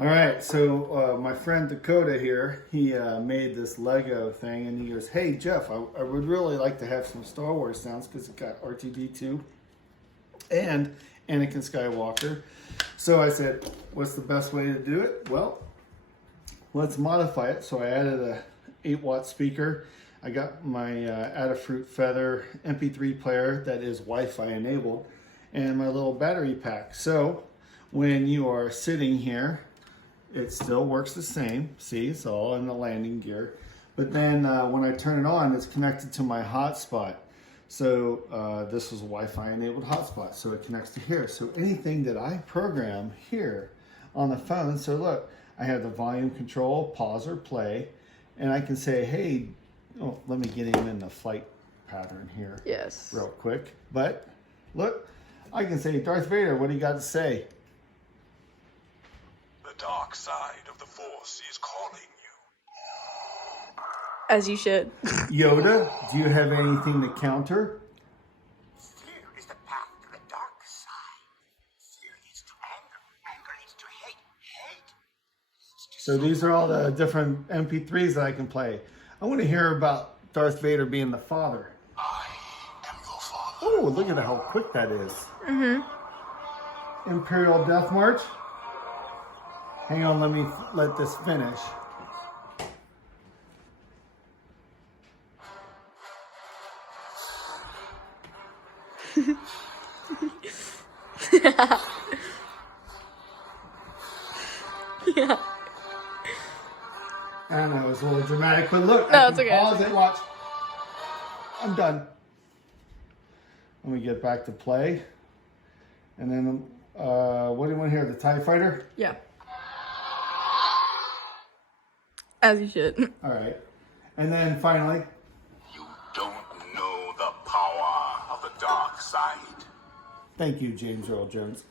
All right, so my friend Dakota here, he made this Lego thing, and he goes, "Hey Jeff, I would really like to have some Star Wars sounds because it got R2D2 and Anakin Skywalker." So I said, "What's the best way to do it?" Well, let's modify it. So I added a 8-watt speaker. I got my Adafruit Feather MP3 player that is Wi-Fi enabled, and my little battery pack. So when you are sitting here, it still works the same. See, it's all in the landing gear. But then when I turn it on, it's connected to my hotspot. So this is a Wi-Fi enabled hotspot. So it connects to here. So anything that I program here on the phone, so look, I have the volume control, pause or play, and I can say, hey, oh, let me get him in the flight pattern here. Yes. Real quick. But look, I can say, Darth Vader, what do you got to say? The dark side of the Force is calling you. As you should. Yoda, do you have anything to counter? Fear is the path to the dark side. Fear leads to anger. Anger leads to hate. Hate leads to So these are all the different MP3s that I can play. I want to hear about Darth Vader being the father. I am your father. Oh, look at how quick that is. Mm-hmm. Imperial Death March. Hang on, let me let this finish. Yeah. I know it was a little dramatic, but look, No, I it's can okay. pause it, watch. I'm done. Let me get back to play. And then, what do you want to hear? The TIE Fighter? Yeah. As you should. All right. And then finally, You don't know the power of the dark side. thank you, James Earl Jones.